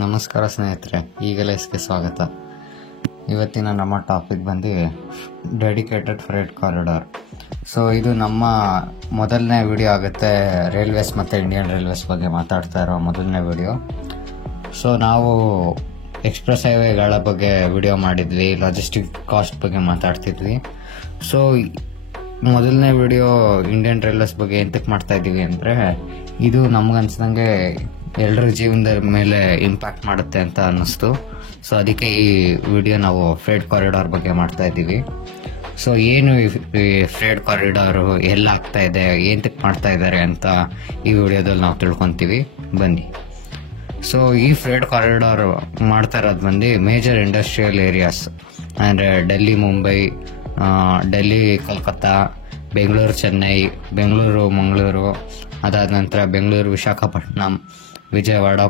ನಮಸ್ಕಾರ ಸ್ನೇಹಿತರೆ, ಈಗಲೇಸ್ಗೆ ಸ್ವಾಗತ. ಇವತ್ತಿನ ನಮ್ಮ ಟಾಪಿಕ್ ಬಂದು ಡೆಡಿಕೇಟೆಡ್ ಫ್ರೇಟ್ ಕಾರಿಡಾರ್. ಸೊ ಇದು ನಮ್ಮ ಮೊದಲನೇ ವಿಡಿಯೋ ಆಗುತ್ತೆ, ರೈಲ್ವೇಸ್ ಮತ್ತು ಇಂಡಿಯನ್ ರೈಲ್ವೇಸ್ ಬಗ್ಗೆ ಮಾತಾಡ್ತಾ ಇರೋ ಮೊದಲನೇ ವಿಡಿಯೋ. ಸೊ ನಾವು ಎಕ್ಸ್ಪ್ರೆಸ್ ಹೈವೇಗಳ ಬಗ್ಗೆ ವಿಡಿಯೋ ಮಾಡಿದ್ವಿ, ಲಾಜಿಸ್ಟಿಕ್ ಕಾಸ್ಟ್ ಬಗ್ಗೆ ಮಾತಾಡ್ತಿದ್ವಿ. ಸೊ ಮೊದಲನೇ ವಿಡಿಯೋ ಇಂಡಿಯನ್ ರೈಲ್ವೇಸ್ ಬಗ್ಗೆ ಎಂತಕ್ಕೆ ಮಾಡ್ತಾ ಇದ್ದೀವಿ ಅಂದರೆ, ಇದು ನಮ್ಗನ್ಸ್ದಂಗೆ ಎಲ್ಲರ ಜೀವನದ ಮೇಲೆ ಇಂಪ್ಯಾಕ್ಟ್ ಮಾಡುತ್ತೆ ಅಂತ ಅನ್ನಿಸ್ತು. ಸೊ ಅದಕ್ಕೆ ಈ ವಿಡಿಯೋ ನಾವು ಫ್ರೇಟ್ ಕಾರಿಡಾರ್ ಬಗ್ಗೆ ಮಾಡ್ತಾ ಇದ್ದೀವಿ. ಸೊ ಏನು ಈ ಫ್ರೇಟ್ ಕಾರಿಡಾರು ಎಲ್ಲ ಆಗ್ತಾ ಇದೆ, ಎಂತಕ್ಕೆ ಮಾಡ್ತಾ ಇದ್ದಾರೆ ಅಂತ ಈ ವಿಡಿಯೋದಲ್ಲಿ ನಾವು ತಿಳ್ಕೊತೀವಿ, ಬನ್ನಿ. ಸೊ ಈ ಫ್ರೇಟ್ ಕಾರಿಡಾರ್ ಮಾಡ್ತಾ ಇರೋದು ಬಂದು ಮೇಜರ್ ಇಂಡಸ್ಟ್ರಿಯಲ್ ಏರಿಯಾಸ್ ಅಂದರೆ ಡೆಲ್ಲಿ ಮುಂಬೈ, ಡೆಲ್ಲಿ ಕೋಲ್ಕತ್ತಾ, ಬೆಂಗಳೂರು ಚೆನ್ನೈ, ಬೆಂಗಳೂರು ಮಂಗಳೂರು, ಅದಾದ ನಂತರ ಬೆಂಗಳೂರು ವಿಶಾಖಪಟ್ಟಣಂ, ವಿಜಯವಾಡ,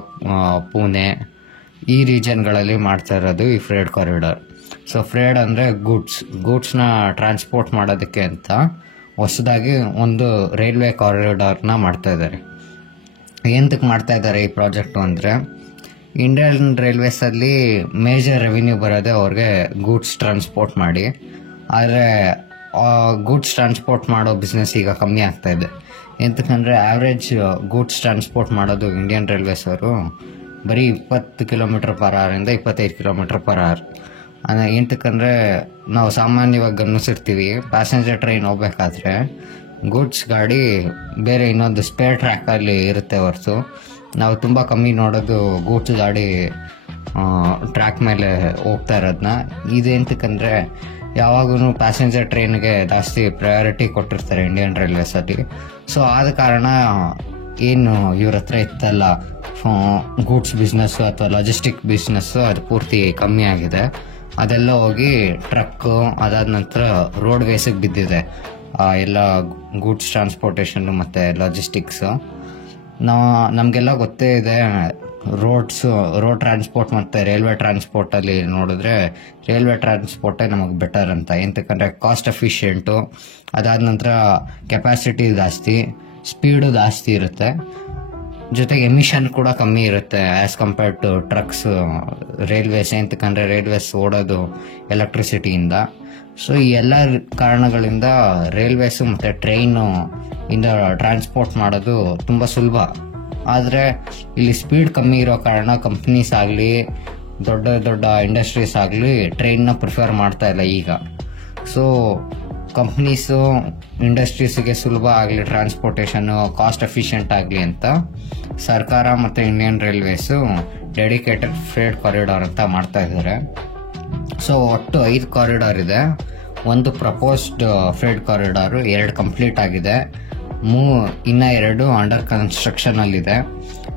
ಪುಣೆ, ಈ ರೀಜನ್ಗಳಲ್ಲಿ ಮಾಡ್ತಾ ಇರೋದು ಈ ಫ್ರೇಟ್ ಕಾರಿಡಾರ್. ಸೊ ಫ್ರೇಟ್ ಅಂದರೆ ಗೂಡ್ಸ್ನ ಟ್ರಾನ್ಸ್ಪೋರ್ಟ್ ಮಾಡೋದಕ್ಕೆ ಅಂತ ಹೊಸದಾಗಿ ಒಂದು ರೈಲ್ವೆ ಕಾರಿಡಾರ್ನ ಮಾಡ್ತಾ ಇದ್ದಾರೆ. ಎಂತಕ್ಕೆ ಮಾಡ್ತಾ ಇದ್ದಾರೆ ಈ ಪ್ರಾಜೆಕ್ಟು ಅಂದರೆ, ಇಂಡಿಯನ್ ರೈಲ್ವೇಸಲ್ಲಿ ಮೇಜರ್ ರೆವಿನ್ಯೂ ಬರೋದೇ ಅವ್ರಿಗೆ ಗೂಡ್ಸ್ ಟ್ರಾನ್ಸ್ಪೋರ್ಟ್ ಮಾಡಿ. ಆದರೆ ಗೂಡ್ಸ್ ಟ್ರಾನ್ಸ್ಪೋರ್ಟ್ ಮಾಡೋ ಬಿಸ್ನೆಸ್ ಈಗ ಕಮ್ಮಿ ಆಗ್ತಾ ಇದೆ. ಎಂತಕ್ಕಂದರೆ ಆವ್ರೇಜ್ ಗೂಡ್ಸ್ ಟ್ರಾನ್ಸ್ಪೋರ್ಟ್ ಮಾಡೋದು ಇಂಡಿಯನ್ ರೈಲ್ವೇಸ್ ಅವರು ಬರೀ 20 ಕಿಲೋಮೀಟರ್ ಪರ್ ಅವರಿಂದ 25 ಕಿಲೋಮೀಟರ್ ಪರ್ ಅವರ್. ಎಂತಕ್ಕಂದರೆ ನಾವು ಸಾಮಾನ್ಯವಾಗಿ ಗಮನಿಸಿರ್ತೀವಿ, ಪ್ಯಾಸೆಂಜರ್ ಟ್ರೈನ್ ಹೋಗ್ಬೇಕಾದ್ರೆ ಗೂಡ್ಸ್ ಗಾಡಿ ಬೇರೆ ಇನ್ನೊಂದು ಸ್ಪೇರ್ ಟ್ರ್ಯಾಕಲ್ಲಿ ಇರುತ್ತೆ ಹೊರತು ನಾವು ತುಂಬ ಕಮ್ಮಿ ನೋಡೋದು ಗೂಡ್ಸ್ ಗಾಡಿ ಟ್ರ್ಯಾಕ್ ಮೇಲೆ ಹೋಗ್ತಾ ಇರೋದನ್ನ. ಇದು ಎಂತಕ್ಕಂದರೆ ಯಾವಾಗೂ ಪ್ಯಾಸೆಂಜರ್ ಟ್ರೈನ್ಗೆ ಜಾಸ್ತಿ ಪ್ರಯಾರಿಟಿ ಕೊಟ್ಟಿರ್ತಾರೆ ಇಂಡಿಯನ್ ರೈಲ್ವೇಸಲ್ಲಿ. ಸೊ ಆದ ಕಾರಣ ಏನು ಇವ್ರ ಹತ್ರ ಇತ್ತಲ್ಲ ಗೂಡ್ಸ್ ಬಿಸ್ನೆಸ್ಸು ಅಥವಾ ಲಾಜಿಸ್ಟಿಕ್ ಬಿಸ್ನೆಸ್ಸು, ಅದು ಪೂರ್ತಿ ಕಮ್ಮಿ ಆಗಿದೆ. ಅದೆಲ್ಲ ಹೋಗಿ ಟ್ರಕ್ಕು, ಅದಾದ ನಂತರ ರೋಡ್ ವೇಸಿಗೆ ಬಿದ್ದಿದೆ ಎಲ್ಲ ಗೂಡ್ಸ್ ಟ್ರಾನ್ಸ್ಪೋರ್ಟೇಷನ್ನು ಮತ್ತು ಲಾಜಿಸ್ಟಿಕ್ಸು. ನಮಗೆಲ್ಲ ಗೊತ್ತೇ ಇದೆ, ರೋಡ್ ಟ್ರಾನ್ಸ್ಪೋರ್ಟ್ ಮತ್ತು ರೈಲ್ವೆ ಟ್ರಾನ್ಸ್ಪೋರ್ಟಲ್ಲಿ ನೋಡಿದ್ರೆ ರೈಲ್ವೆ ಟ್ರಾನ್ಸ್ಪೋರ್ಟೇ ನಮಗೆ ಬೆಟರ್ ಅಂತ. ಎಂತಕ್ಕಂದರೆ ಕಾಸ್ಟ್ ಎಫಿಷಿಯೆಂಟು, ಅದಾದ ನಂತರ ಕೆಪಾಸಿಟಿ ಜಾಸ್ತಿ, ಸ್ಪೀಡು ಜಾಸ್ತಿ ಇರುತ್ತೆ, ಜೊತೆಗೆ ಎಮಿಷನ್ ಕೂಡ ಕಮ್ಮಿ ಇರುತ್ತೆ as compared to trucks railways. ಎಂತಕ್ಕಂದರೆ ರೈಲ್ವೇಸ್ ಓಡೋದು ಎಲೆಕ್ಟ್ರಿಸಿಟಿಯಿಂದ. ಸೊ ಈ ಎಲ್ಲ ಕಾರಣಗಳಿಂದ ರೈಲ್ವೇಸು ಮತ್ತು ಟ್ರೈನು ಇಂದ ಟ್ರಾನ್ಸ್ಪೋರ್ಟ್ ಮಾಡೋದು ತುಂಬ ಸುಲಭ. ಆದರೆ ಇಲ್ಲಿ ಸ್ಪೀಡ್ ಕಮ್ಮಿ ಇರೋ ಕಾರಣ ಕಂಪ್ನೀಸ್ ಆಗಲಿ ದೊಡ್ಡ ದೊಡ್ಡ ಇಂಡಸ್ಟ್ರೀಸ್ ಆಗಲಿ ಟ್ರೈನ್ನ ಪ್ರಿಫರ್ ಮಾಡ್ತಾ ಇಲ್ಲ ಈಗ. ಸೊ ಕಂಪ್ನೀಸು ಇಂಡಸ್ಟ್ರೀಸಿಗೆ ಸುಲಭ ಆಗಲಿ, ಟ್ರಾನ್ಸ್ಪೋರ್ಟೇಷನ್ನು ಕಾಸ್ಟ್ ಎಫಿಷಿಯೆಂಟ್ ಆಗಲಿ ಅಂತ ಸರ್ಕಾರ ಮತ್ತು Indian railways dedicated freight corridor ಅಂತ ಮಾಡ್ತಾ ಇದ್ದಾರೆ. ಸೊ ಒಟ್ಟು 5 ಕಾರಿಡಾರ್ ಇದೆ. ಒಂದು ಪ್ರಪೋಸ್ಡ್ ಫ್ರೇಟ್ ಕಾರಿಡಾರು 2 ಕಂಪ್ಲೀಟ್ ಆಗಿದೆ, ಇನ್ನು 2 ಅಂಡರ್ ಕನ್ಸ್ಟ್ರಕ್ಷನಲ್ಲಿದೆ.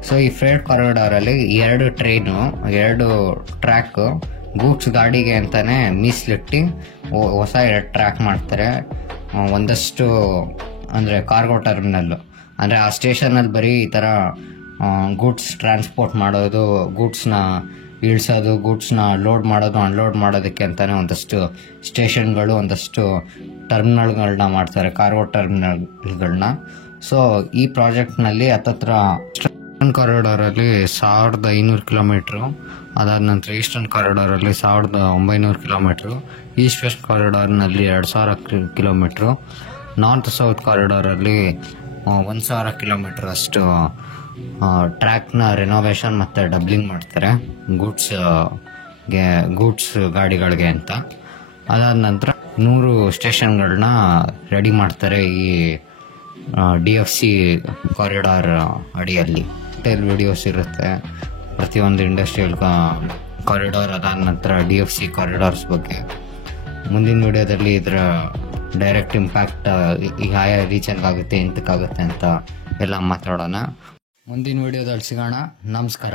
ಸೊ ಈ ಫ್ರೇಟ್ ಕಾರಿಡಾರಲ್ಲಿ 2 ಟ್ರೈನು, 2 ಟ್ರ್ಯಾಕು ಗೂಡ್ಸ್ ಗಾಡಿಗೆ ಅಂತಾನೆ ಮೀಸಲಿಟ್ಟು ಹೊಸ 2 ಟ್ರ್ಯಾಕ್ ಮಾಡ್ತಾರೆ. ಒಂದಷ್ಟು ಅಂದರೆ ಕಾರ್ಗೋ ಟರ್ಮಿನಲ್ಲು, ಅಂದರೆ ಆ ಸ್ಟೇಷನಲ್ಲಿ ಬರೀ ಈ ಥರ ಗೂಡ್ಸ್ ಟ್ರಾನ್ಸ್ಪೋರ್ಟ್ ಮಾಡೋದು, ಗೂಡ್ಸ್ನ ಇಳಿಸೋದು, ಗೂಡ್ಸ್ನ ಲೋಡ್ ಮಾಡೋದು, ಅನ್ಲೋಡ್ ಮಾಡೋದಕ್ಕೆ ಅಂತಾನೆ ಒಂದಷ್ಟು ಸ್ಟೇಷನ್ಗಳು, ಒಂದಷ್ಟು ಟರ್ಮಿನಲ್ಗಳನ್ನ ಮಾಡ್ತಾರೆ, ಕಾರ್ಗೋ ಟರ್ಮಿನಲ್ಗಳನ್ನ. ಸೊ ಈ ಪ್ರಾಜೆಕ್ಟ್ನಲ್ಲಿ ಹತ್ತತ್ರ ವೆಸ್ಟರ್ನ್ ಕಾರಿಡಾರಲ್ಲಿ 1500 ಕಿಲೋಮೀಟ್ರು, ಅದಾದ ನಂತರ ಈಸ್ಟರ್ನ್ ಕಾರಿಡಾರಲ್ಲಿ 1900 ಕಿಲೋಮೀಟ್ರು, ಈಸ್ಟ್ ವೆಸ್ಟ್ ಕಾರಿಡಾರ್ನಲ್ಲಿ 2000 ಕಿಲೋಮೀಟ್ರು, ನಾರ್ತ್ ಸೌತ್ ಕಾರಿಡಾರಲ್ಲಿ 1000 ಕಿಲೋಮೀಟ್ರ್ ಅಷ್ಟು ಟ್ರ್ಯಾಕ್ನ ರಿನೋವೇಷನ್ ಮತ್ತು ಡಬ್ಲಿಂಗ್ ಮಾಡ್ತಾರೆ ಗೂಡ್ಸ್ ಗಾಡಿಗಳಿಗೆ ಅಂತ. ಅದಾದ ನಂತರ 100 ಸ್ಟೇಷನ್ಗಳನ್ನ ರೆಡಿ ಮಾಡ್ತಾರೆ ಈ DFC ಕಾರಿಡಾರ್ ಅಡಿಯಲ್ಲಿ. ಡೀಟೇಲ್ ವಿಡಿಯೋಸ್ ಇರುತ್ತೆ ಪ್ರತಿಯೊಂದು ಇಂಡಸ್ಟ್ರಿಯಲ್ ಕಾರಿಡಾರ್, ಅದಾದ ನಂತರ DFC ಕಾರಿಡಾರ್ಸ್ ಬಗ್ಗೆ. ಮುಂದಿನ ವಿಡಿಯೋದಲ್ಲಿ ಇದರ ಡೈರೆಕ್ಟ್ ಇಂಪ್ಯಾಕ್ಟ್ ಯಾವ ರೀಚನ್ಗಾಗುತ್ತೆ, ಎಂತಕ್ಕಾಗುತ್ತೆ ಅಂತ ಎಲ್ಲ ಮಾತಾಡೋಣ. ಮುಂದಿನ ವಿಡಿಯೋದಲ್ಲಿ ಸಿಗೋಣ. ನಮಸ್ಕಾರ.